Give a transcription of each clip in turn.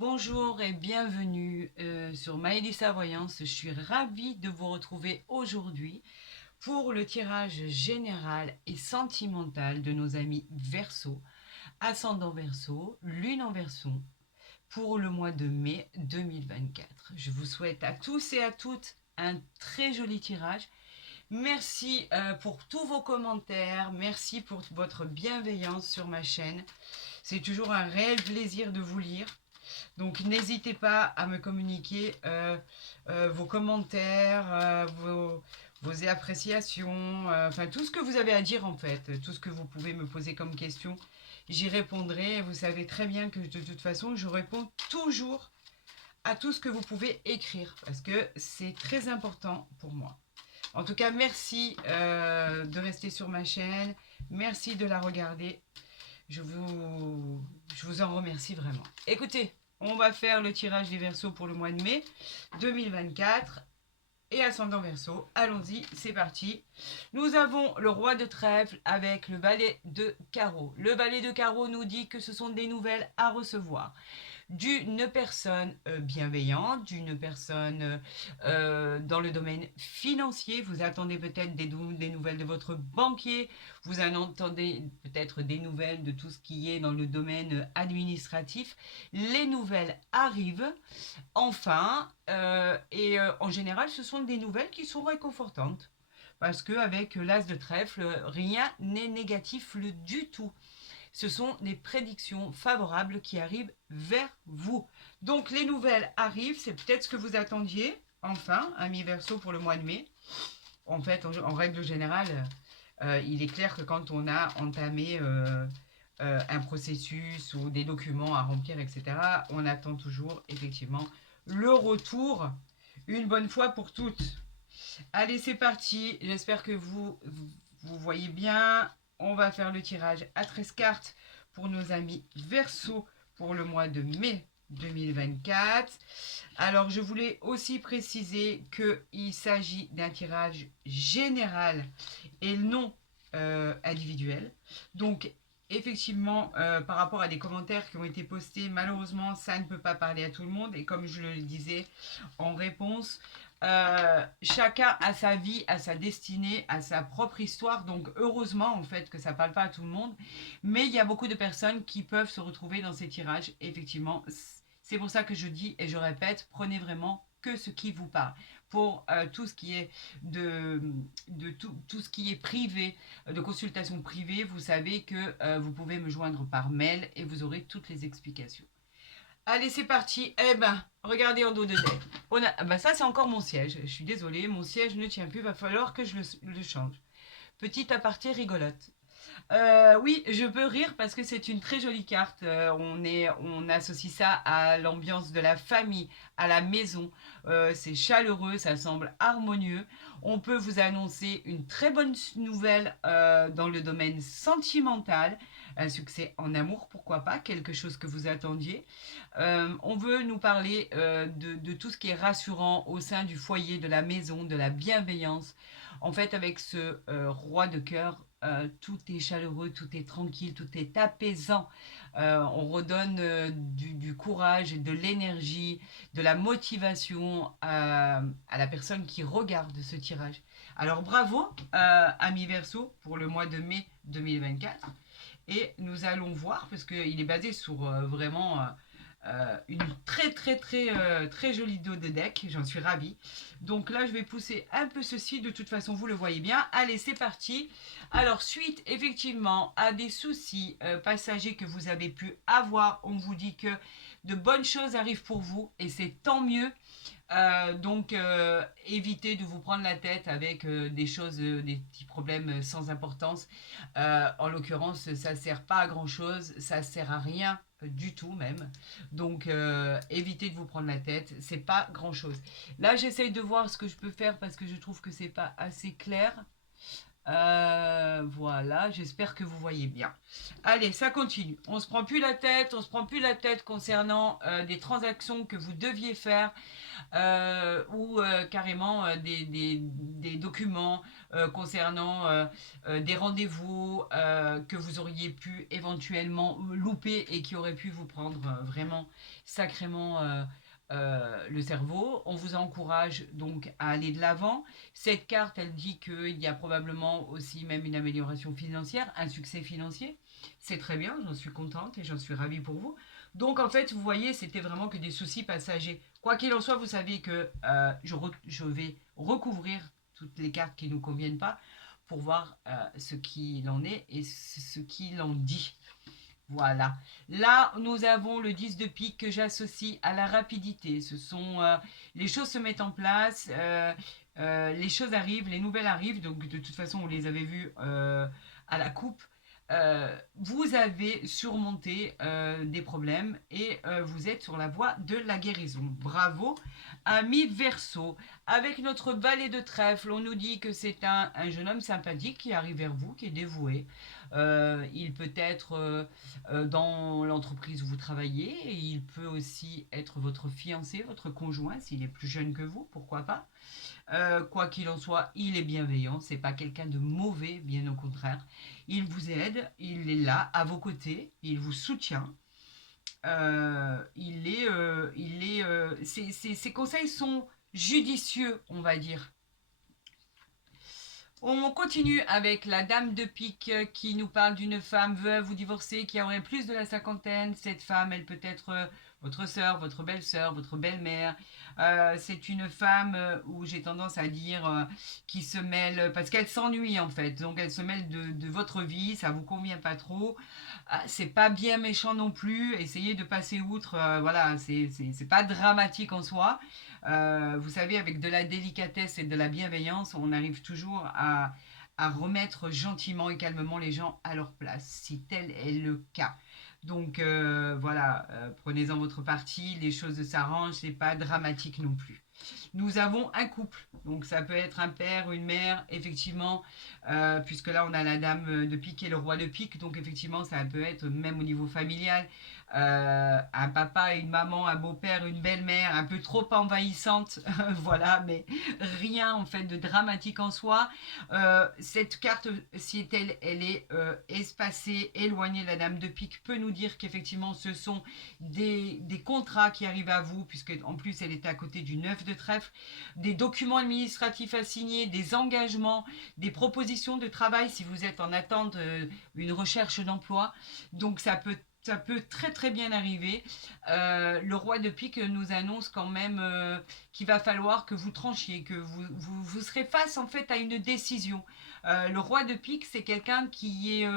Bonjour et bienvenue sur Maëlissa Voyance. Je suis ravie de vous retrouver aujourd'hui pour le tirage général et sentimental de nos amis Verseau, ascendant Verseau, lune en Verseau, pour le mois de mai 2024. Je vous souhaite à tous et à toutes un très joli tirage. Merci pour tous vos commentaires, merci pour votre bienveillance sur ma chaîne. C'est toujours un réel plaisir de vous lire. Donc n'hésitez pas à me communiquer vos commentaires, vos appréciations, enfin tout ce que vous avez à dire en fait, tout ce que vous pouvez me poser comme question, j'y répondrai. Vous savez très bien que de toute façon je réponds toujours à tout ce que vous pouvez écrire parce que c'est très important pour moi. En tout cas, merci de rester sur ma chaîne, merci de la regarder. Je vous en remercie vraiment. Écoutez, on va faire le tirage des Verseaux pour le mois de mai 2024 et ascendant Verseau. Allons-y, c'est parti. Nous avons le roi de trèfle avec le valet de carreau. Le valet de carreau nous dit que ce sont des nouvelles à recevoir d'une personne bienveillante, d'une personne dans le domaine financier. Vous attendez peut-être des nouvelles de votre banquier, vous en entendez peut-être des nouvelles de tout ce qui est dans le domaine administratif. Les nouvelles arrivent enfin en général ce sont des nouvelles qui sont réconfortantes. Parce qu'avec l'as de trèfle, rien n'est négatif du tout. Ce sont des prédictions favorables qui arrivent vers vous. Donc les nouvelles arrivent, c'est peut-être ce que vous attendiez, enfin, amis Verseau pour le mois de mai. En fait, en règle générale, il est clair que quand on a entamé un processus ou des documents à remplir, etc., on attend toujours effectivement le retour une bonne fois pour toutes. Allez, c'est parti. J'espère que vous voyez bien. On va faire le tirage à 13 cartes pour nos amis Verseau pour le mois de mai 2024. Alors, je voulais aussi préciser qu'il s'agit d'un tirage général et non individuel. Donc, effectivement, par rapport à des commentaires qui ont été postés, malheureusement, ça ne peut pas parler à tout le monde. Et comme je le disais en réponse, chacun a sa vie, a sa destinée, a sa propre histoire. Donc heureusement en fait que ça parle pas à tout le monde. Mais il y a beaucoup de personnes qui peuvent se retrouver dans ces tirages. Effectivement, c'est pour ça que je dis et je répète, prenez vraiment que ce qui vous parle. Pour tout ce qui est tout ce qui est privé, de consultation privée, vous savez que vous pouvez me joindre par mail et vous aurez toutes les explications. Allez, c'est parti. Eh ben, regardez en dos de deck. Ça, c'est encore mon siège. Je suis désolée, mon siège ne tient plus. Va falloir que je le change. Petite aparté rigolote. Oui, je peux rire parce que c'est une très jolie carte. On associe ça à l'ambiance de la famille, à la maison. C'est chaleureux, ça semble harmonieux. On peut vous annoncer une très bonne nouvelle dans le domaine sentimental. Un succès en amour, pourquoi pas, quelque chose que vous attendiez. On veut nous parler de tout ce qui est rassurant au sein du foyer, de la maison, de la bienveillance. En fait, avec ce roi de cœur, tout est chaleureux, tout est tranquille, tout est apaisant. On redonne du courage, de l'énergie, de la motivation à la personne qui regarde ce tirage. Alors bravo, ami Verseau, pour le mois de mai 2024. Et nous allons voir, parce qu'il est basé sur vraiment une très jolie dos de deck, j'en suis ravie. Donc là, je vais pousser un peu ceci, de toute façon, vous le voyez bien. Allez, c'est parti. Alors, suite effectivement à des soucis passagers que vous avez pu avoir, on vous dit que de bonnes choses arrivent pour vous et c'est tant mieux. Donc, évitez de vous prendre la tête avec des choses, des petits problèmes sans importance. En l'occurrence, ça ne sert pas à grand chose, ça ne sert à rien du tout même. Donc, évitez de vous prendre la tête, c'est pas grand chose. Là, j'essaye de voir ce que je peux faire parce que je trouve que c'est pas assez clair. Voilà, j'espère que vous voyez bien. Allez, ça continue. On se prend plus la tête, on se prend plus la tête concernant des transactions que vous deviez faire ou carrément des documents concernant des rendez-vous que vous auriez pu éventuellement louper et qui auraient pu vous prendre vraiment sacrément le cerveau. On vous encourage donc à aller de l'avant. Cette carte, elle dit qu'il y a probablement aussi même une amélioration financière, un succès financier. C'est très bien, j'en suis contente et j'en suis ravie pour vous. Donc en fait, vous voyez, c'était vraiment que des soucis passagers. Quoi qu'il en soit, vous savez que je vais recouvrir toutes les cartes qui ne nous conviennent pas pour voir ce qu'il en est et ce qu'il en dit. Voilà. Là, nous avons le 10 de pique que j'associe à la rapidité. Ce sont les choses se mettent en place, les choses arrivent, les nouvelles arrivent. Donc de toute façon, vous les avez vues à la coupe. Vous avez surmonté des problèmes et vous êtes sur la voie de la guérison. Bravo, ami Verseau. Avec notre balai de trèfle, on nous dit que c'est un jeune homme sympathique qui arrive vers vous, qui est dévoué. Il peut être dans l'entreprise où vous travaillez et il peut aussi être votre fiancé, votre conjoint, s'il est plus jeune que vous, pourquoi pas. Quoi qu'il en soit, il est bienveillant, c'est pas quelqu'un de mauvais, bien au contraire. Il vous aide, il est là à vos côtés, il vous soutient. Ses conseils sont judicieux, on va dire. On continue avec la dame de pique qui nous parle d'une femme veuve ou divorcée qui aurait plus de la cinquantaine. Cette femme, elle peut être votre soeur, votre belle-sœur, votre belle-mère. C'est une femme où j'ai tendance à dire qui se mêle, parce qu'elle s'ennuie en fait. Donc elle se mêle de votre vie, ça vous convient pas trop. C'est pas bien méchant non plus. Essayez de passer outre. Voilà, c'est pas dramatique en soi. Vous savez, avec de la délicatesse et de la bienveillance, on arrive toujours à remettre gentiment et calmement les gens à leur place, si tel est le cas. Donc voilà, prenez-en votre parti, les choses s'arrangent, c'est pas dramatique non plus. Nous avons un couple, donc ça peut être un père, une mère, effectivement, puisque là on a la dame de pique et le roi de pique, donc effectivement ça peut être même au niveau familial, un papa et une maman, un beau-père, une belle-mère, un peu trop envahissante, voilà, mais rien en fait de dramatique en soi. Cette carte, si elle est espacée, éloignée de la dame de pique, peut nous dire qu'effectivement ce sont des contrats qui arrivent à vous, puisque en plus elle est à côté du 9 de trèfle, des documents administratifs à signer, des engagements, des propositions de travail si vous êtes en attente d'une recherche d'emploi. Donc ça peut très très bien arriver. Le roi de pique nous annonce quand même qu'il va falloir que vous tranchiez, que vous serez face en fait à une décision. Le roi de pique, c'est quelqu'un qui est,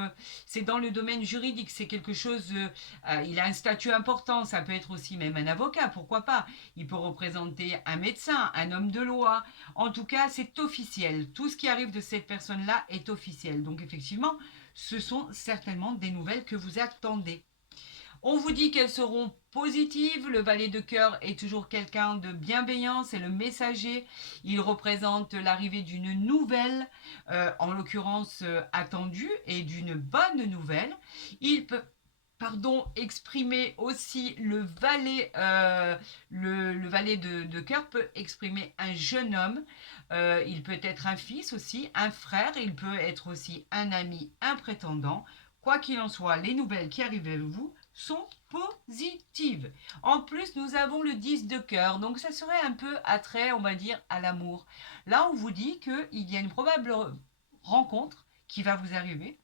c'est dans le domaine juridique, c'est quelque chose, il a un statut important, ça peut être aussi même un avocat, pourquoi pas. Il peut représenter un médecin, un homme de loi. En tout cas, c'est officiel. Tout ce qui arrive de cette personne-là est officiel. Donc effectivement, ce sont certainement des nouvelles que vous attendez. On vous dit qu'elles seront positives. Le valet de cœur est toujours quelqu'un de bienveillant, c'est le messager. Il représente l'arrivée d'une nouvelle, en l'occurrence attendue, et d'une bonne nouvelle. Il peut exprimer aussi le valet, le valet de cœur peut exprimer un jeune homme, il peut être un fils aussi, un frère, il peut être aussi un ami, un prétendant. Quoi qu'il en soit, les nouvelles qui arrivent à vous sont positives. En plus, nous avons le 10 de cœur, donc ça serait un peu attrait, on va dire, à l'amour. Là, on vous dit qu'il y a une probable rencontre qui va vous arriver.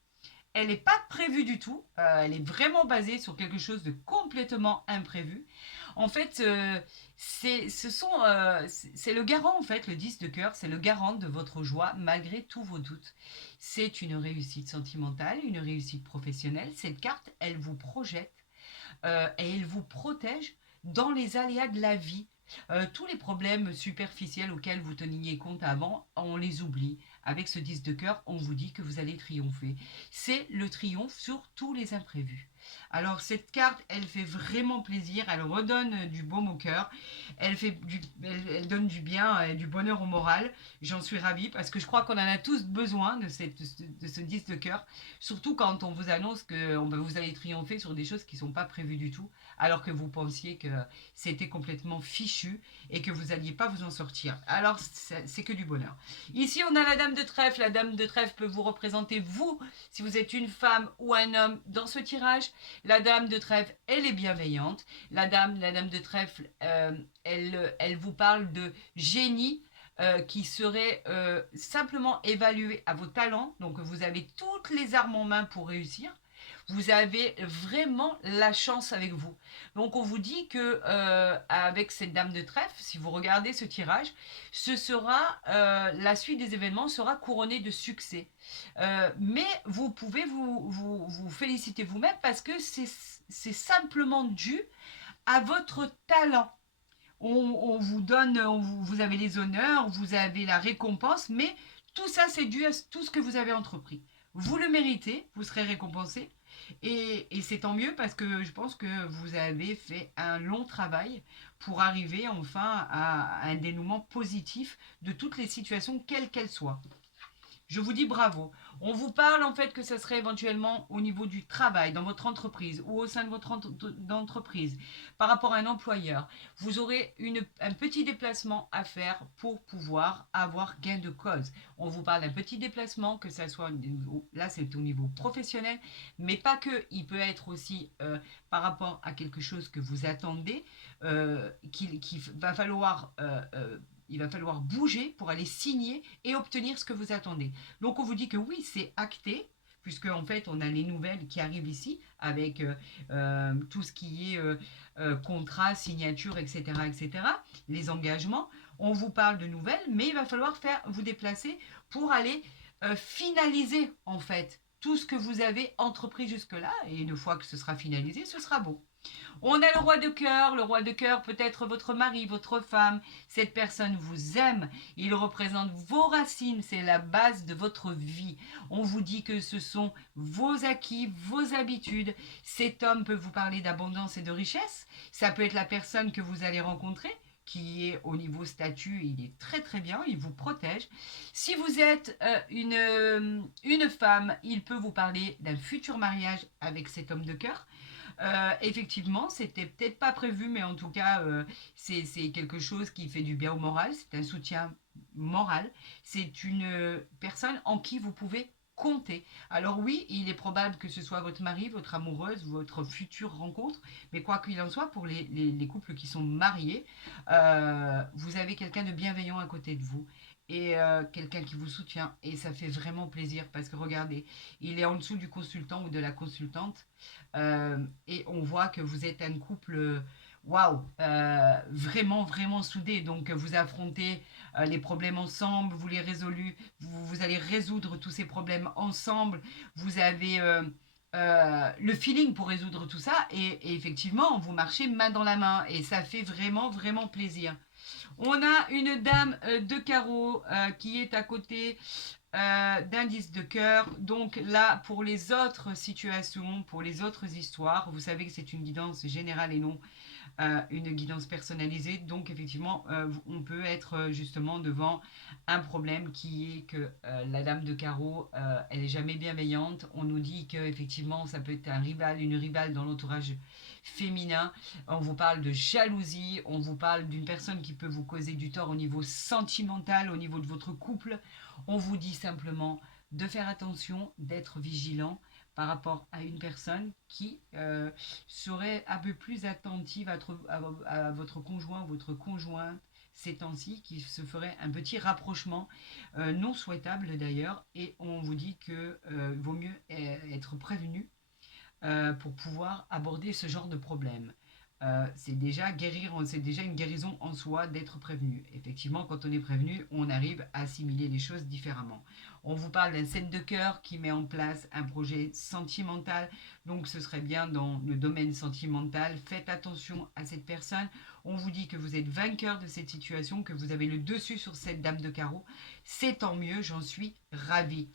Elle n'est pas prévue du tout, elle est vraiment basée sur quelque chose de complètement imprévu. En fait, c'est le garant, en fait, le 10 de cœur, c'est le garant de votre joie malgré tous vos doutes. C'est une réussite sentimentale, une réussite professionnelle. Cette carte, elle vous projette et elle vous protège dans les aléas de la vie. Tous les problèmes superficiels auxquels vous teniez compte avant, on les oublie. Avec ce 10 de cœur, on vous dit que vous allez triompher. C'est le triomphe sur tous les imprévus. Alors cette carte, elle fait vraiment plaisir, elle redonne du baume au cœur, elle donne du bien et du bonheur au moral. J'en suis ravie parce que je crois qu'on en a tous besoin de ce 10 de cœur, surtout quand on vous annonce que vous allez triompher sur des choses qui ne sont pas prévues du tout, alors que vous pensiez que c'était complètement fichu et que vous n'alliez pas vous en sortir. Alors c'est que du bonheur. Ici, on a la dame de trèfle. La dame de trèfle peut vous représenter, vous, si vous êtes une femme ou un homme dans ce tirage. La dame de trèfle, elle est bienveillante. La dame de trèfle, elle vous parle de génie qui serait simplement évalué à vos talents. Donc, vous avez toutes les armes en main pour réussir. Vous avez vraiment la chance avec vous. Donc on vous dit que avec cette dame de trèfle, si vous regardez ce tirage, ce sera la suite des événements sera couronnée de succès. Mais vous pouvez vous féliciter vous-même parce que c'est simplement dû à votre talent. On vous donne, vous avez les honneurs, vous avez la récompense, mais tout ça c'est dû à tout ce que vous avez entrepris. Vous le méritez, vous serez récompensé. Et c'est tant mieux parce que je pense que vous avez fait un long travail pour arriver enfin à un dénouement positif de toutes les situations, quelles qu'elles soient. Je vous dis bravo. On vous parle en fait que ça serait éventuellement au niveau du travail, dans votre entreprise ou au sein de votre entreprise, par rapport à un employeur. Vous aurez un petit déplacement à faire pour pouvoir avoir gain de cause. On vous parle d'un petit déplacement, que ça soit, là c'est au niveau professionnel, mais pas que. Il peut être aussi par rapport à quelque chose que vous attendez, qu'il va falloir il va falloir bouger pour aller signer et obtenir ce que vous attendez. Donc on vous dit que oui, c'est acté, puisque en fait on a les nouvelles qui arrivent ici avec tout ce qui est contrat, signature, etc., etc., les engagements. On vous parle de nouvelles, mais il va falloir vous déplacer pour aller finaliser en fait tout ce que vous avez entrepris jusque-là. Et une fois que ce sera finalisé, ce sera beau. On a le roi de cœur. Le roi de cœur peut être votre mari, votre femme. Cette personne vous aime. Il représente vos racines. C'est la base de votre vie. On vous dit que ce sont vos acquis, vos habitudes. Cet homme peut vous parler d'abondance et de richesse. Ça peut être la personne que vous allez rencontrer qui est au niveau statut, il est très très bien, il vous protège. Si vous êtes une femme, il peut vous parler d'un futur mariage avec cet homme de cœur. Effectivement, c'était peut-être pas prévu, mais en tout cas, c'est quelque chose qui fait du bien au moral. C'est un soutien moral. C'est une personne en qui vous pouvez compter. Alors oui, il est probable que ce soit votre mari, votre amoureuse, votre future rencontre, mais quoi qu'il en soit, pour les couples qui sont mariés, vous avez quelqu'un de bienveillant à côté de vous et quelqu'un qui vous soutient. Et ça fait vraiment plaisir parce que regardez, il est en dessous du consultant ou de la consultante. Et on voit que vous êtes un couple, waouh, vraiment, vraiment soudé. Donc, vous affrontez les problèmes ensemble, vous allez résoudre tous ces problèmes ensemble. Vous avez le feeling pour résoudre tout ça. Et effectivement, vous marchez main dans la main. Et ça fait vraiment, vraiment plaisir. On a une dame de carreau qui est à côté d'indice de cœur. Donc là, pour les autres situations, pour les autres histoires, vous savez que c'est une guidance générale et non une guidance personnalisée. Donc effectivement, on peut être justement devant un problème qui est que la dame de carreau, elle est jamais bienveillante. On nous dit que effectivement, ça peut être un rival, une rivale dans l'entourage féminin. On vous parle de jalousie, on vous parle d'une personne qui peut vous causer du tort au niveau sentimental, au niveau de votre couple. On vous dit simplement de faire attention, d'être vigilant par rapport à une personne qui serait un peu plus attentive à votre conjoint ou votre conjointe ces temps-ci, qui se ferait un petit rapprochement non souhaitable d'ailleurs, et on vous dit que vaut mieux être prévenu pour pouvoir aborder ce genre de problème. C'est déjà une guérison en soi d'être prévenu. Effectivement, quand on est prévenu, on arrive à assimiler les choses différemment. On vous parle d'un 7 de cœur qui met en place un projet sentimental. Donc ce serait bien dans le domaine sentimental. Faites attention à cette personne. On vous dit que vous êtes vainqueur de cette situation, que vous avez le dessus sur cette dame de carreau. C'est tant mieux, j'en suis ravie.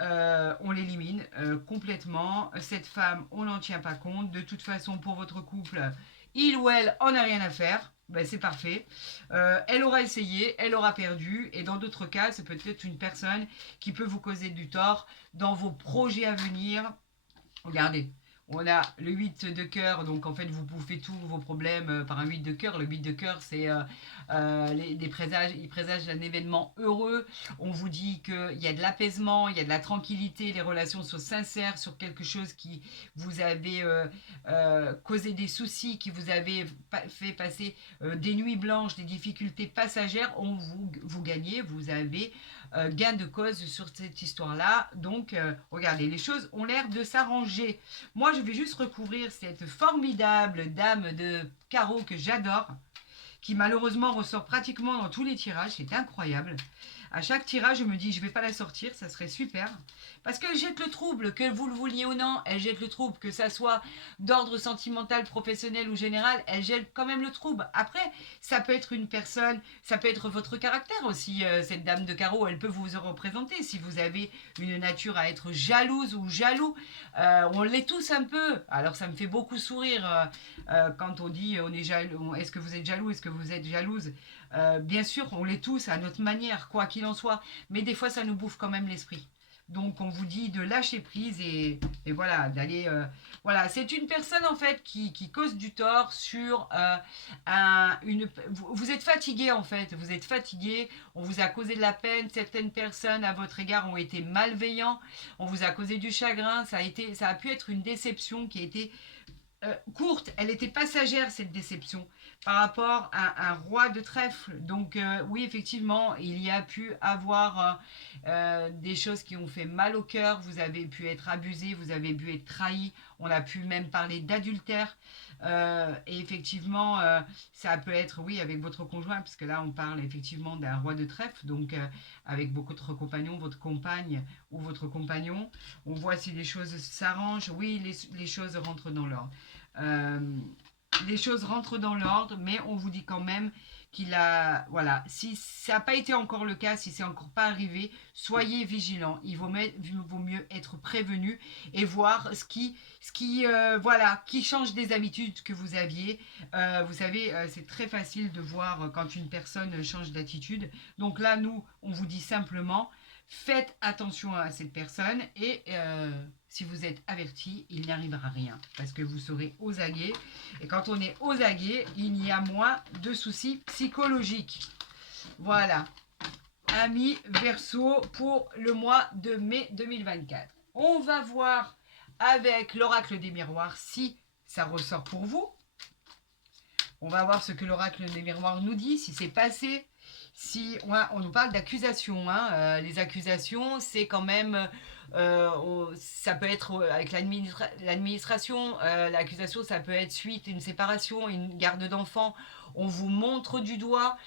On l'élimine complètement. Cette femme, on n'en tient pas compte. De toute façon, pour votre couple, il ou elle en a rien à faire. Ben, c'est parfait. Elle aura essayé, elle aura perdu. Et dans d'autres cas, c'est peut-être une personne qui peut vous causer du tort dans vos projets à venir. Regardez, on a le 8 de cœur, donc en fait vous bouffez tous vos problèmes par un 8 de cœur. Le 8 de cœur, c'est des présages, il présage d'un événement heureux. On vous dit qu'il y a de l'apaisement, il y a de la tranquillité, les relations sont sincères sur quelque chose qui vous avait causé des soucis, qui vous avait fait passer des nuits blanches, des difficultés passagères. Vous gagnez, vous avez gain de cause sur cette histoire-là. Donc, regardez, les choses ont l'air de s'arranger. Moi, je vais juste recouvrir cette formidable dame de carreau que j'adore, qui malheureusement ressort pratiquement dans tous les tirages. C'est incroyable. À chaque tirage, je me dis, je vais pas la sortir, ça serait super. Parce qu'elle jette le trouble, que vous le vouliez ou non, elle jette le trouble, que ça soit d'ordre sentimental, professionnel ou général, elle jette quand même le trouble. Après, ça peut être une personne, ça peut être votre caractère aussi, cette dame de carreau, elle peut vous représenter. Si vous avez une nature à être jalouse ou jaloux, on l'est tous un peu. Alors ça me fait beaucoup sourire quand on dit, on est jaloux, est-ce que vous êtes jaloux, est-ce que vous êtes jalouse. Bien sûr, on l'est tous à notre manière, quoi qu'il en soit, mais des fois, ça nous bouffe quand même l'esprit. Donc, on vous dit de lâcher prise et voilà, d'aller... voilà, c'est une personne, en fait, qui cause du tort sur une... Vous êtes fatigué, en fait, vous êtes fatigué, on vous a causé de la peine, certaines personnes à votre égard ont été malveillants, on vous a causé du chagrin, ça a pu être une déception qui a été courte, elle était passagère cette déception par rapport à un roi de trèfle. Donc oui, effectivement, il y a pu avoir des choses qui ont fait mal au cœur, vous avez pu être abusé, vous avez pu être trahi, on a pu même parler d'adultère. Et effectivement, ça peut être, oui, avec votre conjoint, puisque là, on parle effectivement d'un roi de trèfle, donc avec votre compagnon, votre compagne ou votre compagnon. On voit si les choses s'arrangent. Oui, les choses rentrent dans l'ordre. Les choses rentrent dans l'ordre, mais on vous dit quand même qu'il a... Voilà, si ça n'a pas été encore le cas, si c'est encore pas arrivé, soyez vigilants. Il vaut mieux être prévenu et voir ce qui change des habitudes que vous aviez. Vous savez, c'est très facile de voir quand une personne change d'attitude. Donc là, nous, on vous dit simplement, faites attention à cette personne et si vous êtes averti, il n'y arrivera rien parce que vous serez aux aguets. Et quand on est aux aguets, il y a moins de soucis psychologiques. Voilà, amis Verseau pour le mois de mai 2024. On va voir avec l'oracle des miroirs si ça ressort pour vous. On va voir ce que l'oracle des miroirs nous dit, si c'est passé. Si on nous parle d'accusations, hein, les accusations, c'est quand même, ça peut être avec l'administration, l'accusation, ça peut être suite à une séparation, une garde d'enfants, on vous montre du doigt,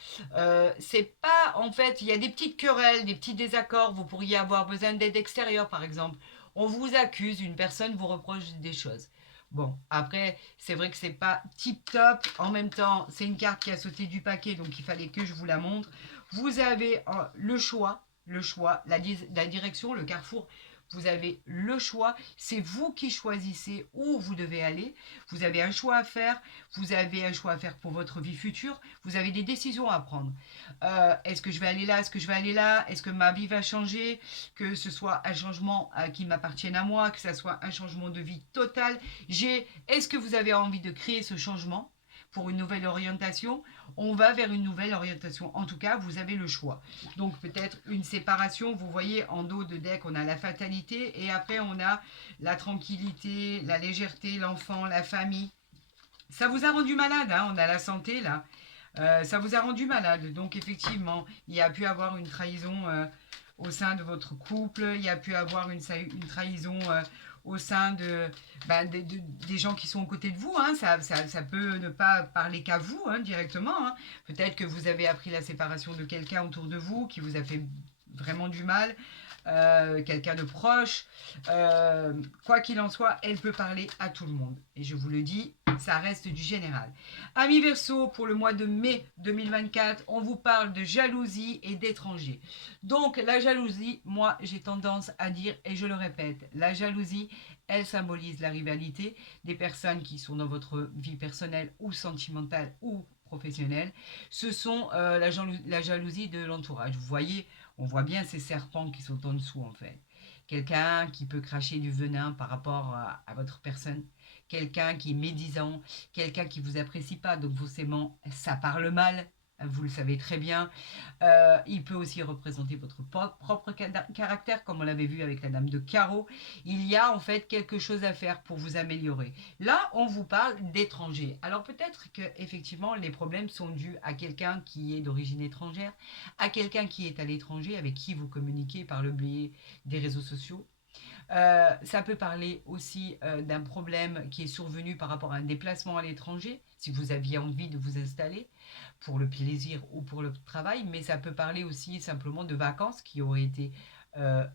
c'est pas, en fait, il y a des petites querelles, des petits désaccords, vous pourriez avoir besoin d'aide extérieure par exemple, on vous accuse, une personne vous reproche des choses. Bon, après, c'est vrai que c'est pas tip top. En même temps, c'est une carte qui a sauté du paquet, donc il fallait que je vous la montre. Vous avez le choix, la direction, le carrefour. Vous avez le choix. C'est vous qui choisissez où vous devez aller. Vous avez un choix à faire. Vous avez un choix à faire pour votre vie future. Vous avez des décisions à prendre. Est-ce que je vais aller là? Est-ce que je vais aller là? Est-ce que ma vie va changer? Que ce soit un changement qui m'appartienne à moi, que ce soit un changement de vie total. Est-ce que vous avez envie de créer ce changement pour une nouvelle orientation? On va vers une nouvelle orientation. En tout cas, vous avez le choix. Donc peut-être une séparation. Vous voyez, en dos de deck, on a la fatalité. Et après, on a la tranquillité, la légèreté, l'enfant, la famille. Ça vous a rendu malade, hein, on a la santé, là. Ça vous a rendu malade. Donc effectivement, il y a pu avoir une trahison au sein de votre couple. Il y a pu avoir une trahison au sein des gens qui sont aux côtés de vous. Hein. Ça peut ne pas parler qu'à vous hein, directement. Hein. Peut-être que vous avez appris la séparation de quelqu'un autour de vous qui vous a fait vraiment du mal. quelqu'un de proche. Quoi qu'il en soit, elle peut parler à tout le monde. Et je vous le dis, ça reste du général. Amis Verseau, pour le mois de mai 2024, on vous parle de jalousie et d'étrangers. Donc la jalousie, moi j'ai tendance à dire, et je le répète, la jalousie, elle symbolise la rivalité des personnes qui sont dans votre vie personnelle ou sentimentale ou professionnelle. Ce sont la jalousie de l'entourage. Vous voyez, on voit bien ces serpents qui sont en dessous en fait. Quelqu'un qui peut cracher du venin par rapport à votre personne. Quelqu'un qui est médisant, quelqu'un qui ne vous apprécie pas, donc forcément ça parle mal, vous le savez très bien. Il peut aussi représenter votre propre caractère, comme on l'avait vu avec la dame de carreau. Il y a en fait quelque chose à faire pour vous améliorer. Là, on vous parle d'étrangers. Alors peut-être que effectivement les problèmes sont dus à quelqu'un qui est d'origine étrangère, à quelqu'un qui est à l'étranger, avec qui vous communiquez par le biais des réseaux sociaux. Ça peut parler aussi d'un problème qui est survenu par rapport à un déplacement à l'étranger, si vous aviez envie de vous installer pour le plaisir ou pour le travail, mais ça peut parler aussi simplement de vacances qui auraient été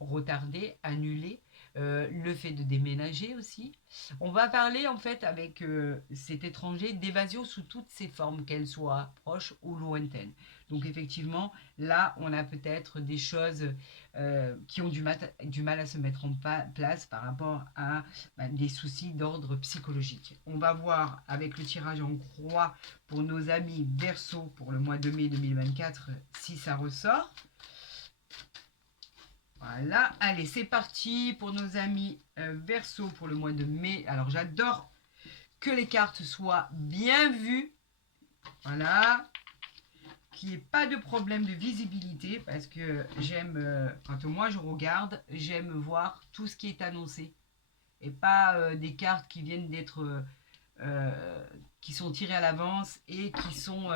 retardées, annulées, le fait de déménager aussi. On va parler en fait avec cet étranger d'évasion sous toutes ses formes, qu'elles soient proches ou lointaines. Donc effectivement, là, on a peut-être des choses qui ont du mal à se mettre en place par rapport à des soucis d'ordre psychologique. On va voir avec le tirage en croix pour nos amis Verseau pour le mois de mai 2024 si ça ressort. Voilà, allez, c'est parti pour nos amis Verseau pour le mois de mai. Alors, j'adore que les cartes soient bien vues. Voilà, qu'il n'y ait pas de problème de visibilité parce que j'aime, quand moi je regarde, j'aime voir tout ce qui est annoncé et pas des cartes qui viennent d'être, qui sont tirées à l'avance et qui sont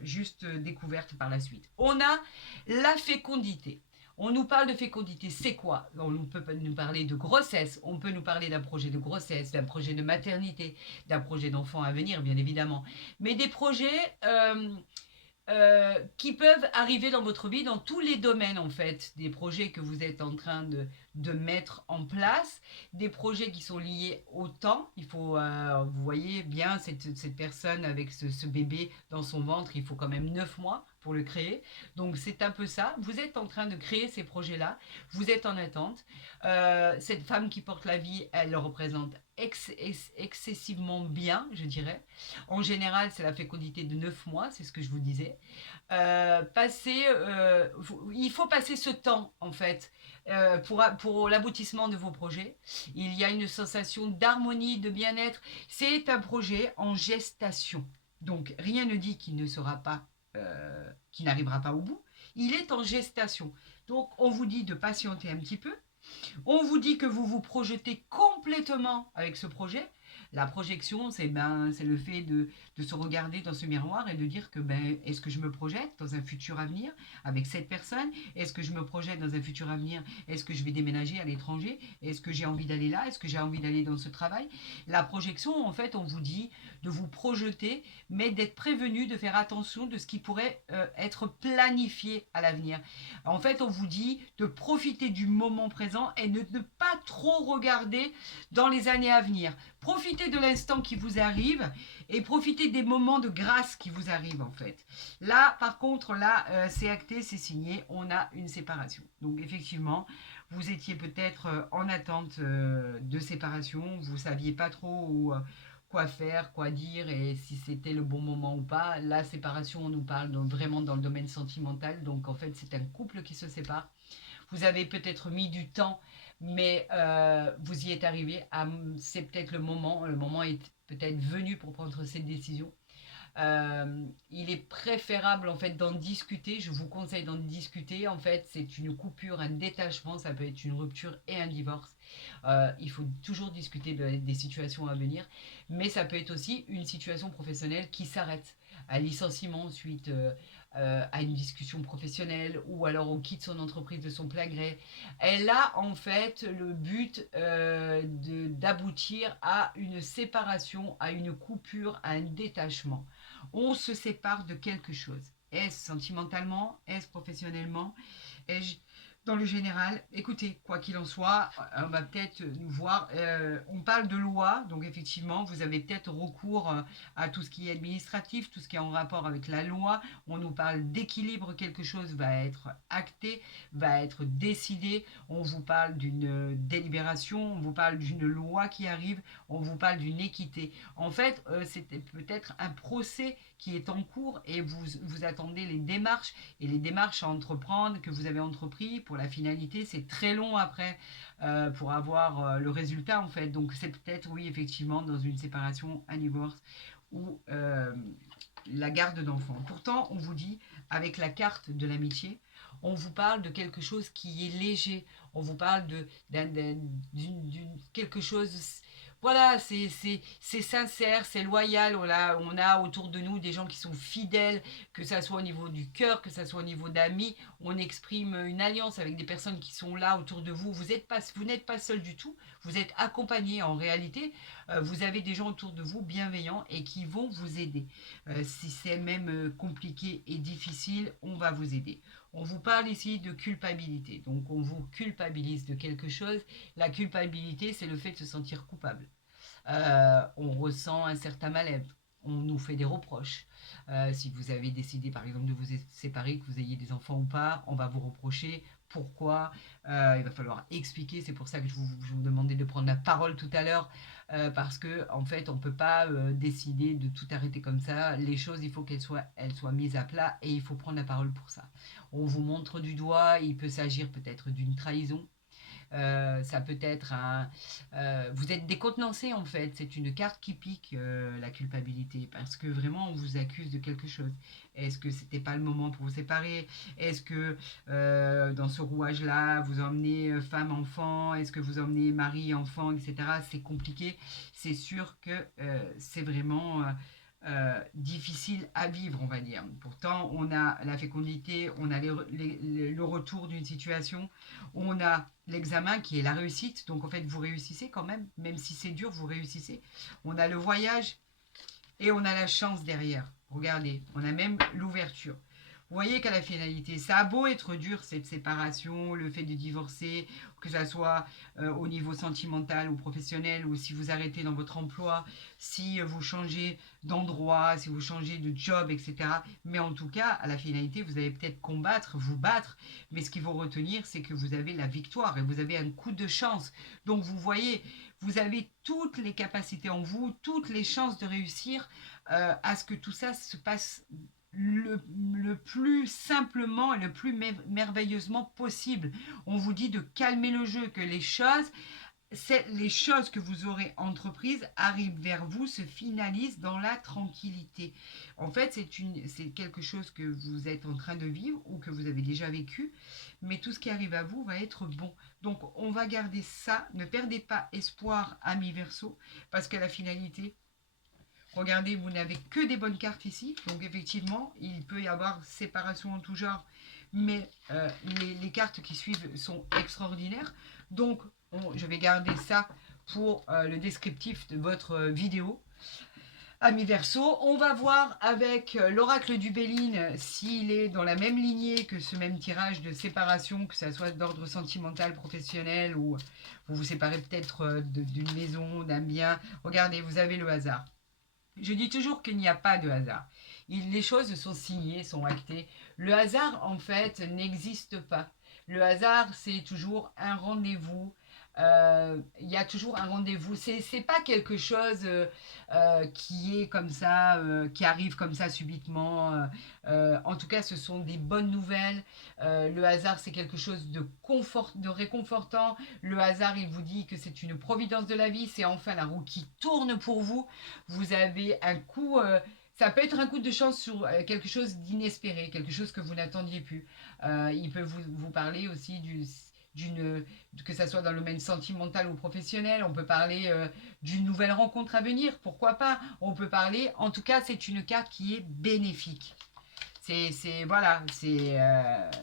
juste découvertes par la suite. On a la fécondité. On nous parle de fécondité, c'est quoi? On peut nous parler de grossesse, on peut nous parler d'un projet de grossesse, d'un projet de maternité, d'un projet d'enfant à venir, bien évidemment. Mais des projets qui peuvent arriver dans votre vie dans tous les domaines en fait, des projets que vous êtes en train de mettre en place, des projets qui sont liés au temps. Il faut, vous voyez bien cette personne avec ce bébé dans son ventre, il faut quand même 9 mois pour le créer. Donc c'est un peu ça, vous êtes en train de créer ces projets-là, vous êtes en attente. Cette femme qui porte la vie, elle le représente excessivement bien, je dirais. En général, c'est la fécondité de 9 mois, c'est ce que je vous disais. Il faut passer ce temps, en fait, pour l'aboutissement de vos projets. Il y a une sensation d'harmonie, de bien-être. C'est un projet en gestation. Donc, rien ne dit qu'il ne sera pas, qu'il n'arrivera pas au bout. Il est en gestation. Donc, on vous dit de patienter un petit peu. On vous dit que vous vous projetez complètement avec ce projet. La projection, c'est le fait de se regarder dans ce miroir et de dire que est-ce que je me projette dans un futur avenir avec cette personne? Est-ce que je me projette dans un futur avenir? Est-ce que je vais déménager à l'étranger? Est-ce que j'ai envie d'aller là? Est-ce que j'ai envie d'aller dans ce travail? La projection, en fait, on vous dit de vous projeter, mais d'être prévenu, de faire attention de ce qui pourrait être planifié à l'avenir. En fait, on vous dit de profiter du moment présent et de ne pas trop regarder dans les années à venir. Profitez de l'instant qui vous arrive et profitez des moments de grâce qui vous arrivent en fait. Là, par contre, là, c'est acté, c'est signé, on a une séparation. Donc effectivement, vous étiez peut-être en attente de séparation, vous ne saviez pas trop quoi faire, quoi dire et si c'était le bon moment ou pas. La séparation, on nous parle vraiment dans le domaine sentimental, donc en fait c'est un couple qui se sépare. Vous avez peut-être mis du temps, mais vous y êtes arrivé. C'est peut-être le moment est peut-être venu pour prendre cette décision. Il est préférable en fait d'en discuter, je vous conseille d'en discuter. En fait, c'est une coupure, un détachement, ça peut être une rupture et un divorce. Il faut toujours discuter des situations à venir, mais ça peut être aussi une situation professionnelle qui s'arrête. Un licenciement suite à une discussion professionnelle ou alors on quitte son entreprise de son plein gré. Elle a en fait le but d'aboutir à une séparation, à une coupure, à un détachement. On se sépare de quelque chose. Est-ce sentimentalement? Est-ce professionnellement? Dans le général, écoutez, quoi qu'il en soit, on va peut-être nous voir. On parle de loi, donc effectivement, vous avez peut-être recours à tout ce qui est administratif, tout ce qui est en rapport avec la loi. On nous parle d'équilibre, quelque chose va être acté, va être décidé. On vous parle d'une délibération, on vous parle d'une loi qui arrive, on vous parle d'une équité. En fait, c'était peut-être un procès qui est en cours et vous attendez les démarches et les démarches à entreprendre que vous avez entrepris pour la finalité, c'est très long après pour avoir le résultat en fait. Donc c'est peut-être, oui, effectivement, dans une séparation, un divorce ou la garde d'enfants. Pourtant, on vous dit, avec la carte de l'amitié, on vous parle de quelque chose qui est léger. On vous parle de quelque chose. Voilà, c'est sincère, c'est loyal. On a autour de nous des gens qui sont fidèles, que ça soit au niveau du cœur, que ça soit au niveau d'amis. On exprime une alliance avec des personnes qui sont là autour de vous. Vous n'êtes pas seul du tout, vous êtes accompagné en réalité. Vous avez des gens autour de vous bienveillants et qui vont vous aider. Si c'est même compliqué et difficile, on va vous aider. On vous parle ici de culpabilité. Donc on vous culpabilise de quelque chose. La culpabilité, c'est le fait de se sentir coupable. On ressent un certain mal-être. On nous fait des reproches. Si vous avez décidé par exemple de vous séparer, que vous ayez des enfants ou pas, on va vous reprocher. Pourquoi il va falloir expliquer. C'est pour ça que je vous demandais de prendre la parole tout à l'heure. Parce que en fait on ne peut pas décider de tout arrêter comme ça. Les choses, il faut elles soient mises à plat et il faut prendre la parole pour ça. On vous montre du doigt, il peut s'agir peut-être d'une trahison. Ça peut être vous êtes décontenancé en fait, c'est une carte qui pique, la culpabilité, parce que vraiment on vous accuse de quelque chose. Est-ce que c'était pas le moment pour vous séparer? Est-ce que dans ce rouage-là, vous emmenez femme, enfant? Est-ce que vous emmenez mari, enfant, etc.? C'est compliqué. C'est sûr que c'est vraiment difficile à vivre, on va dire. Pourtant, on a la fécondité, on a le retour d'une situation, on a l'examen qui est la réussite. Donc, en fait, vous réussissez quand même si c'est dur, vous réussissez. On a le voyage et on a la chance derrière. Regardez, on a même l'ouverture. Vous voyez qu'à la finalité, ça a beau être dur cette séparation, le fait de divorcer, que ça soit au niveau sentimental ou professionnel, ou si vous arrêtez dans votre emploi, si vous changez d'endroit, si vous changez de job, etc. Mais en tout cas, à la finalité, vous allez peut-être combattre, vous battre, mais ce qu'il faut retenir, c'est que vous avez la victoire et vous avez un coup de chance. Donc vous voyez, vous avez toutes les capacités en vous, toutes les chances de réussir à ce que tout ça se passe le plus simplement et le plus merveilleusement possible. On vous dit de calmer le jeu, que les choses que vous aurez entreprises arrivent vers vous, se finalisent dans la tranquillité. En fait, c'est quelque chose que vous êtes en train de vivre ou que vous avez déjà vécu, mais tout ce qui arrive à vous va être bon. Donc, on va garder ça. Ne perdez pas espoir, amis Verseau, parce que la finalité, regardez, vous n'avez que des bonnes cartes ici. Donc effectivement, il peut y avoir séparation en tout genre. Mais les cartes qui suivent sont extraordinaires. Donc je vais garder ça pour le descriptif de votre vidéo. Amis Verseau, on va voir avec l'oracle du Béline s'il est dans la même lignée que ce même tirage de séparation, que ça soit d'ordre sentimental, professionnel, ou vous vous séparez peut-être d'une maison, d'un bien. Regardez, vous avez le hasard. Je dis toujours qu'il n'y a pas de hasard. Les choses sont signées, sont actées. Le hasard, en fait, n'existe pas. Le hasard, c'est toujours un rendez-vous. Il y a toujours un rendez-vous. C'est pas quelque chose qui est comme ça, qui arrive comme ça subitement. En tout cas, ce sont des bonnes nouvelles. Le hasard, c'est quelque chose de réconfortant. Le hasard, il vous dit que c'est une providence de la vie. C'est enfin la roue qui tourne pour vous. Vous avez un coup. Ça peut être un coup de chance sur quelque chose d'inespéré, quelque chose que vous n'attendiez plus. Il peut vous parler aussi que ça soit dans le domaine sentimental ou professionnel. On peut parler d'une nouvelle rencontre à venir, pourquoi pas. On peut parler, en tout cas, c'est une carte qui est bénéfique. Voilà,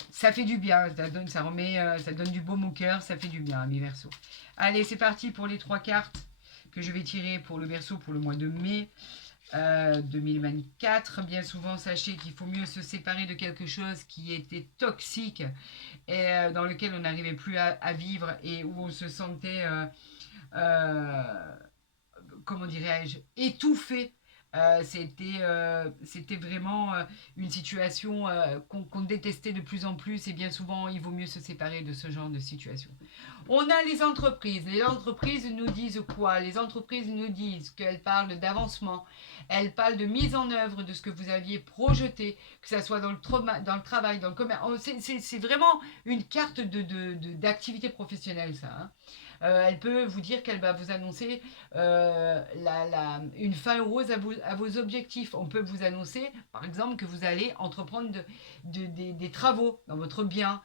ça fait du bien, ça donne du baume au cœur, ça fait du bien, mes Verseaux. Allez, c'est parti pour les 3 cartes que je vais tirer pour le Verseau pour le mois de mai. 2024. Bien souvent, sachez qu'il faut mieux se séparer de quelque chose qui était toxique et dans lequel on n'arrivait plus à vivre et où on se sentait, euh, comment dirais-je, étouffé. C'était vraiment une situation qu'on détestait de plus en plus et bien souvent il vaut mieux se séparer de ce genre de situation. On a les entreprises. Les entreprises nous disent quoi? Les entreprises nous disent qu'elles parlent d'avancement, elles parlent de mise en œuvre de ce que vous aviez projeté, que ce soit dans dans le travail, dans le commerce. C'est vraiment une carte d'activité professionnelle, ça. Hein. Elle peut vous dire qu'elle va vous annoncer une fin heureuse à vos objectifs. On peut vous annoncer, par exemple, que vous allez entreprendre des travaux dans votre bien,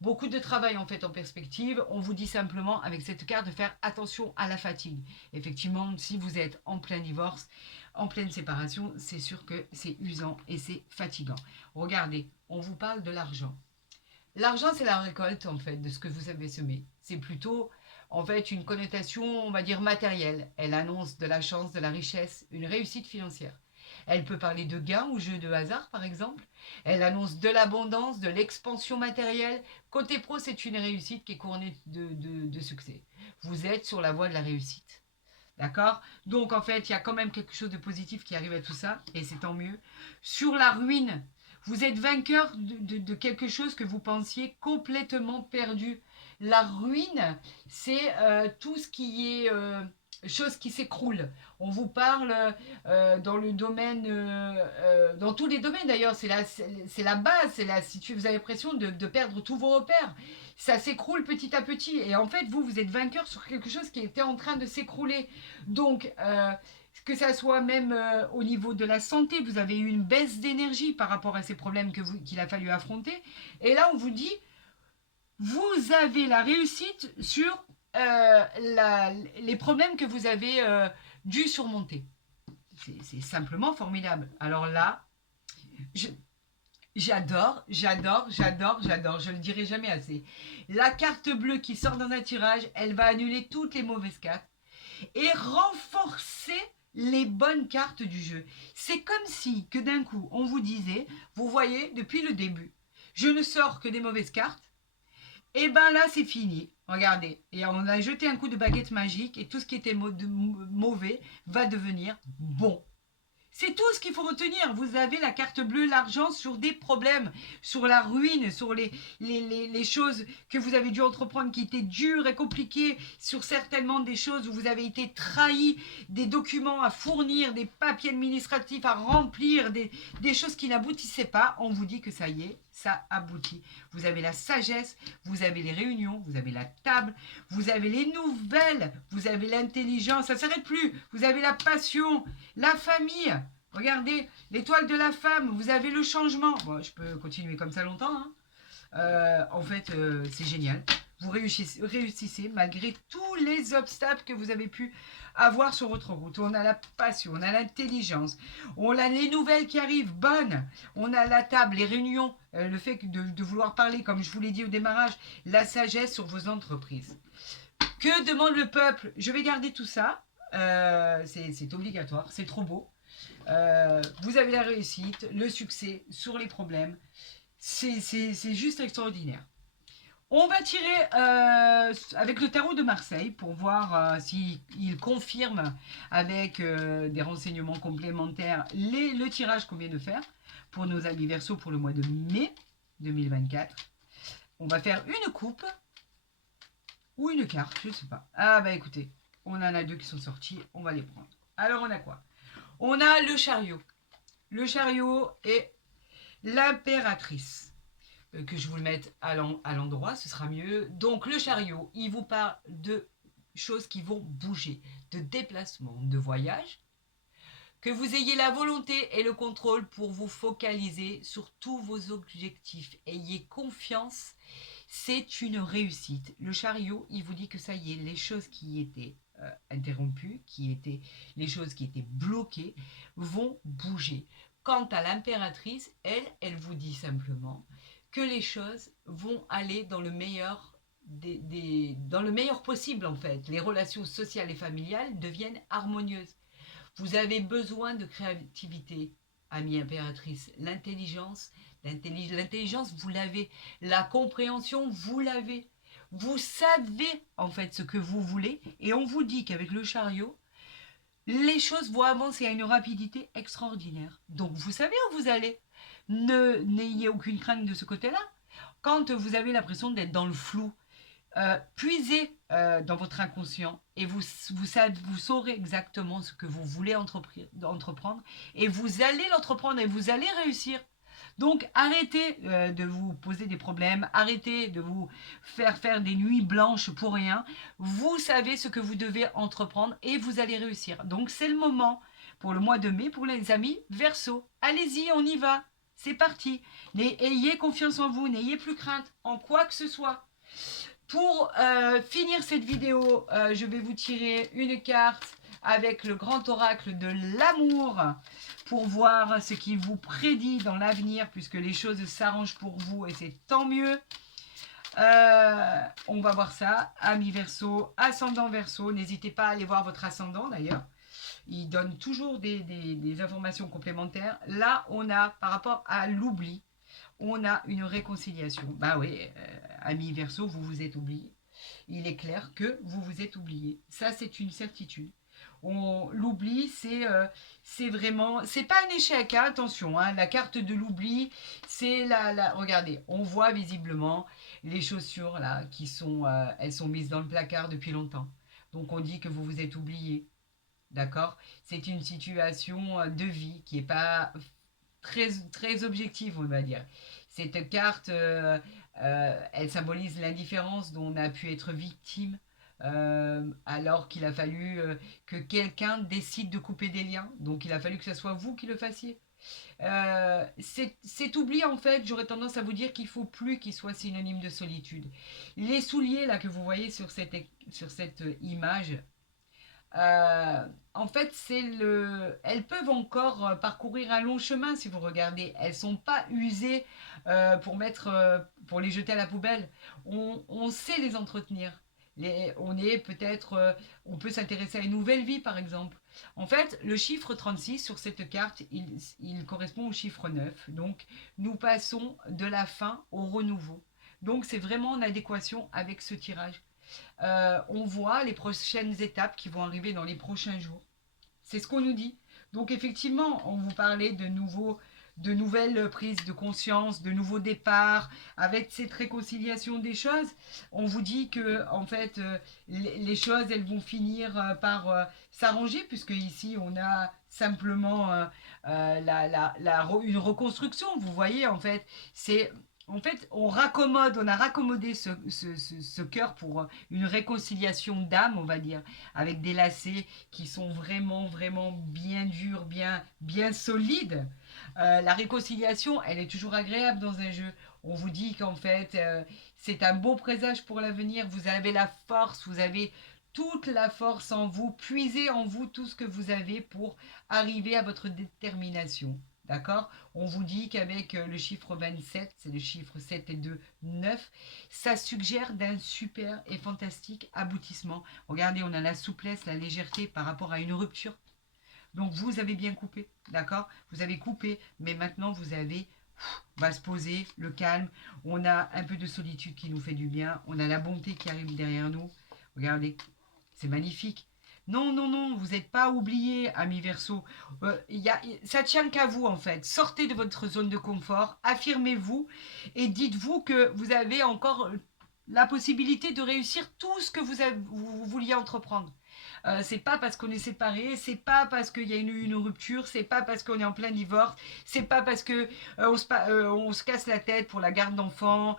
beaucoup de travail en fait en perspective. On vous dit simplement avec cette carte de faire attention à la fatigue. Effectivement, si vous êtes en plein divorce, en pleine séparation, c'est sûr que c'est usant et c'est fatigant. Regardez, on vous parle de l'argent. L'argent, c'est la récolte, en fait, de ce que vous avez semé. C'est plutôt, en fait, une connotation, on va dire, matérielle. Elle annonce de la chance, de la richesse, une réussite financière. Elle peut parler de gains ou jeux de hasard, par exemple. Elle annonce de l'abondance, de l'expansion matérielle. Côté pro, c'est une réussite qui est couronnée de succès. Vous êtes sur la voie de la réussite. D'accord? Donc, en fait, il y a quand même quelque chose de positif qui arrive à tout ça, et c'est tant mieux. Sur la ruine, vous êtes vainqueur de quelque chose que vous pensiez complètement perdu. La ruine, c'est tout ce qui est chose qui s'écroule. On vous parle dans le domaine, dans tous les domaines d'ailleurs, c'est la base, si vous avez l'impression de perdre tous vos repères. Ça s'écroule petit à petit. Et en fait, vous êtes vainqueur sur quelque chose qui était en train de s'écrouler. Donc, que ça soit même au niveau de la santé, vous avez eu une baisse d'énergie par rapport à ces problèmes qu'il a fallu affronter. Et là, on vous dit, vous avez la réussite sur les problèmes que vous avez dû surmonter. C'est simplement formidable. Alors là, j'adore, je le dirai jamais assez. La carte bleue qui sort dans un tirage, elle va annuler toutes les mauvaises cartes et renforcer les bonnes cartes du jeu. C'est comme si, que d'un coup, on vous disait, vous voyez, depuis le début, je ne sors que des mauvaises cartes, et ben là, c'est fini. Regardez. Et on a jeté un coup de baguette magique, et tout ce qui était mauvais va devenir bon. C'est tout ce qu'il faut retenir. Vous avez la carte bleue, l'argent sur des problèmes, sur la ruine, sur les choses que vous avez dû entreprendre qui étaient dures et compliquées, sur certainement des choses où vous avez été trahi, des documents à fournir, des papiers administratifs à remplir, des choses qui n'aboutissaient pas. On vous dit que ça y est, ça aboutit. Vous avez la sagesse, vous avez les réunions, vous avez la table, vous avez les nouvelles, vous avez l'intelligence, ça ne s'arrête plus. Vous avez la passion, la famille. Regardez, l'étoile de la femme, vous avez le changement. Bon, je peux continuer comme ça longtemps. Hein. En fait, c'est génial. Vous réussissez malgré tous les obstacles que vous avez pu avoir sur votre route. On a la passion, on a l'intelligence, on a les nouvelles qui arrivent bonnes, on a la table, les réunions, le fait de vouloir parler, comme je vous l'ai dit au démarrage, la sagesse sur vos entreprises. Que demande le peuple? Je vais garder tout ça. C'est obligatoire, c'est trop beau. Vous avez la réussite, le succès sur les problèmes. C'est juste extraordinaire. On va tirer avec le tarot de Marseille pour voir s'il confirme avec des renseignements complémentaires le tirage qu'on vient de faire pour nos amis Verseau pour le mois de mai 2024. On va faire une coupe ou une carte, je ne sais pas. Ah bah écoutez, on en a deux qui sont sortis, on va les prendre. Alors on a quoi? On a le chariot. Le chariot est l'impératrice. Que je vous le mette à l'endroit, ce sera mieux. Donc le chariot, il vous parle de choses qui vont bouger, de déplacements, de voyages. Que vous ayez la volonté et le contrôle pour vous focaliser sur tous vos objectifs. Ayez confiance, c'est une réussite. Le chariot, il vous dit que ça y est, les choses qui étaient interrompues, les choses qui étaient bloquées, vont bouger. Quant à l'impératrice, elle vous dit simplement que les choses vont aller dans le meilleur dans le meilleur possible en fait. Les relations sociales et familiales deviennent harmonieuses. Vous avez besoin de créativité, amie impératrice. L'intelligence, vous l'avez. La compréhension, vous l'avez. Vous savez en fait ce que vous voulez et on vous dit qu'avec le chariot, les choses vont avancer à une rapidité extraordinaire. Donc vous savez où vous allez. N'ayez aucune crainte de ce côté-là. Quand vous avez l'impression d'être dans le flou, puisez dans votre inconscient et vous saurez exactement ce que vous voulez entreprendre et vous allez l'entreprendre et vous allez réussir. Donc arrêtez de vous poser des problèmes, arrêtez de vous faire des nuits blanches pour rien. Vous savez ce que vous devez entreprendre et vous allez réussir. Donc c'est le moment pour le mois de mai pour les amis Verseau. Allez-y, on y va. C'est parti. Ayez confiance en vous, n'ayez plus crainte en quoi que ce soit. Pour finir cette vidéo, je vais vous tirer une carte avec le grand oracle de l'amour pour voir ce qui vous prédit dans l'avenir puisque les choses s'arrangent pour vous et c'est tant mieux. On va voir ça. Amis Verseau, ascendant Verseau, n'hésitez pas à aller voir votre ascendant d'ailleurs. Il donne toujours des informations complémentaires. Là, on a, par rapport à l'oubli, on a une réconciliation. Bah oui, amis Verseau, vous vous êtes oublié. Il est clair que vous vous êtes oublié. Ça, c'est une certitude. L'oubli, c'est vraiment... C'est pas un échec, hein, attention. Hein, la carte de l'oubli, c'est regardez, on voit visiblement les chaussures, là, qui sont... elles sont mises dans le placard depuis longtemps. Donc, on dit que vous vous êtes oublié. D'accord? C'est une situation de vie qui n'est pas très objective, on va dire. Cette carte, elle symbolise l'indifférence dont on a pu être victime alors qu'il a fallu que quelqu'un décide de couper des liens. Donc il a fallu que ce soit vous qui le fassiez. Cet oubli, en fait, j'aurais tendance à vous dire qu'il ne faut plus qu'il soit synonyme de solitude. Les souliers là que vous voyez sur cette image, en fait, elles peuvent encore parcourir un long chemin si vous regardez. Elles ne sont pas usées pour les jeter à la poubelle. On sait les entretenir. On peut s'intéresser à une nouvelle vie, par exemple. En fait, le chiffre 36 sur cette carte, il correspond au chiffre 9. Donc, nous passons de la fin au renouveau. Donc, c'est vraiment en adéquation avec ce tirage. On voit les prochaines étapes qui vont arriver dans les prochains jours. C'est ce qu'on nous dit. Donc effectivement, on vous parlait de nouvelles prises de conscience, de nouveaux départs, avec cette réconciliation des choses. On vous dit que en fait, les choses, elles vont finir par s'arranger, puisque ici, on a simplement une reconstruction. Vous voyez, en fait, on a raccommodé ce cœur pour une réconciliation d'âme, on va dire, avec des lacets qui sont vraiment, vraiment bien durs, bien solides. La réconciliation, elle est toujours agréable dans un jeu. On vous dit qu'en fait, c'est un beau présage pour l'avenir. Vous avez la force, vous avez toute la force en vous. Puisez en vous tout ce que vous avez pour arriver à votre détermination. D'accord? On vous dit qu'avec le chiffre 27, c'est le chiffre 7 et 2, 9, ça suggère d'un super et fantastique aboutissement. Regardez, on a la souplesse, la légèreté par rapport à une rupture. Donc vous avez bien coupé, d'accord? Vous avez coupé, mais maintenant vous avez... On va se poser, le calme. On a un peu de solitude qui nous fait du bien. On a la bonté qui arrive derrière nous. Regardez, c'est magnifique. Non, non, non, vous n'êtes pas oubliés, amis Verseau. Ça tient qu'à vous, en fait. Sortez de votre zone de confort, affirmez-vous et dites-vous que vous avez encore la possibilité de réussir tout ce que vous vouliez entreprendre. C'est pas parce qu'on est séparés, c'est pas parce qu'il y a une rupture, c'est pas parce qu'on est en plein divorce, c'est pas parce que on se casse la tête pour la garde d'enfants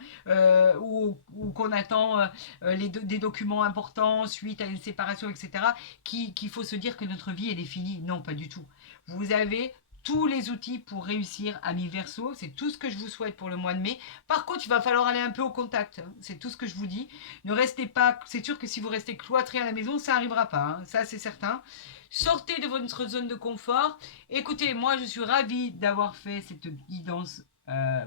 ou qu'on attend des documents importants suite à une séparation, etc. Qu'il faut se dire que notre vie elle est finie. Non, pas du tout. Vous avez tous les outils pour réussir, amis Verseau. C'est tout ce que je vous souhaite pour le mois de mai. Par contre, il va falloir aller un peu au contact. Hein. C'est tout ce que je vous dis. Ne restez pas... C'est sûr que si vous restez cloîtré à la maison, ça n'arrivera pas. Hein. Ça, c'est certain. Sortez de votre zone de confort. Écoutez, moi, je suis ravie d'avoir fait cette guidance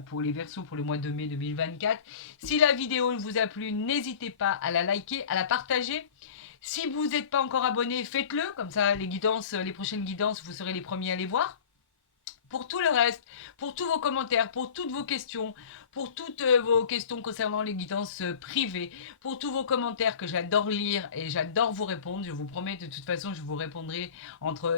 pour les Verseaux pour le mois de mai 2024. Si la vidéo vous a plu, n'hésitez pas à la liker, à la partager. Si vous n'êtes pas encore abonné, faites-le. Comme ça, les prochaines guidances, vous serez les premiers à les voir. Pour tout le reste, pour tous vos commentaires, pour toutes vos questions, pour toutes vos questions concernant les guidances privées, pour tous vos commentaires que j'adore lire et j'adore vous répondre, je vous promets, de toute façon, je vous répondrai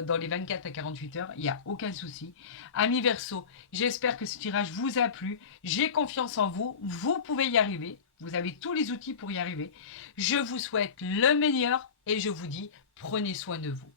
dans les 24 à 48 heures, il n'y a aucun souci. Amis Verseau, j'espère que ce tirage vous a plu, j'ai confiance en vous, vous pouvez y arriver, vous avez tous les outils pour y arriver. Je vous souhaite le meilleur et je vous dis, prenez soin de vous.